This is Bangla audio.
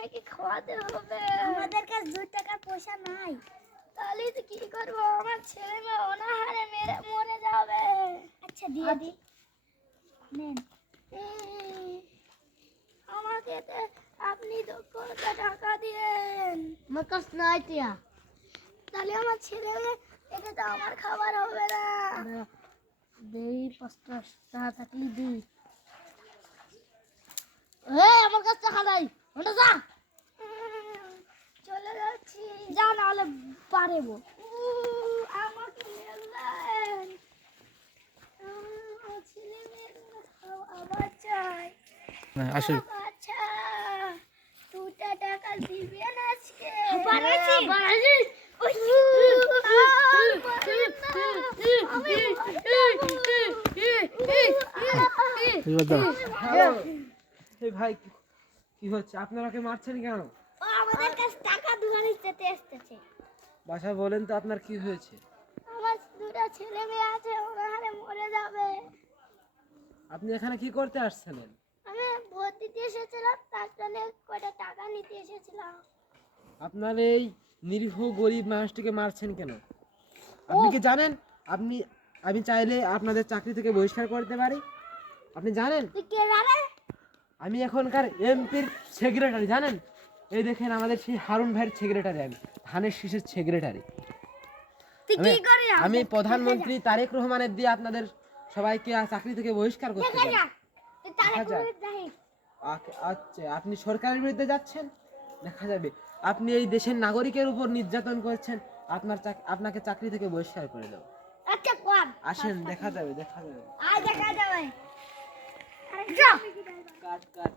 মেয়েকে খাওয়াতে হবে। আমাদের কাছে 2 টাকার পয়সা নাই। তাহলে তো কি করবো? আমার ছেলে মেয়ে অনাহারে মেরে মরে যাবে। আচ্ছা দিয়ে দি। নেন। আমাকে আপনি তো কত টাকা দিয়েন? আমার কাছে নাই টিয়া। তাহলে আমার ছেলে মেয়ে, এটা তো আমার খাবার হবে না। দেই 5 টাকা থাকলে দি। আমার কাছে টাকা নাই। ওটা যা। চলে যাচ্ছি। যা না হলে পারবো। আমাকে নেন। আমার ছেলে মেয়ের খাবার চাই। আসুন। আচ্ছা, 2 টাকা দিবেন আজকে? বানাইছি। এই ভাই কি হচ্ছে? আপনারা ওকে মারছেন কেন? ও আমাদের কাছে টাকা দুয়ারে যেতে আসতেছে। বাসা বলেন তো আপনার কি হয়েছে? আমার 2টা ছেলে মেয়ে আছে, ওনাহারে মরে যাবে। আপনি এখানে কি করতে আসছিলেন? আমি ভোট দিতে এসেছিলাম, তার জন্য কয়টা টাকা নিতে এসেছিলাম। আপনার এই নিরীহ গরিব মানুষটিকে মারছেন কেন? আপনি কি জানেন আমি চাইলে আপনাদের চাকরি থেকে বহিষ্কার করতে পারি? আপনি জানেন? তুই কে জানে? আমি এখনকার এমপির সেক্রেটারি, জানেন? এই দেখেন আমাদের সেই হারুন ভাইয়ের সেক্রেটারি, আমি ধানের শীষের সেক্রেটারি। তুই কি করে? আমি প্রধানমন্ত্রী তারেক রহমানের দিয়ে আপনাদের সবাইকে চাকরি থেকে বহিষ্কার করতে দেখা চাই। যা। তুই তারে দেখা যাক। করে যাই। আচ্ছা, আপনি সরকারের বিরুদ্ধে যাচ্ছেন? দেখা যাবে। আপনি এই দেশের নাগরিকের উপর নির্যাতন করছেন, আপনাকে চাকরি থেকে বহিষ্কার করে দেব। আচ্ছা কোন? আসেন, দেখা যাবে, দেখা যাবে। আয় দেখা যাবে। যা। কাট কাট।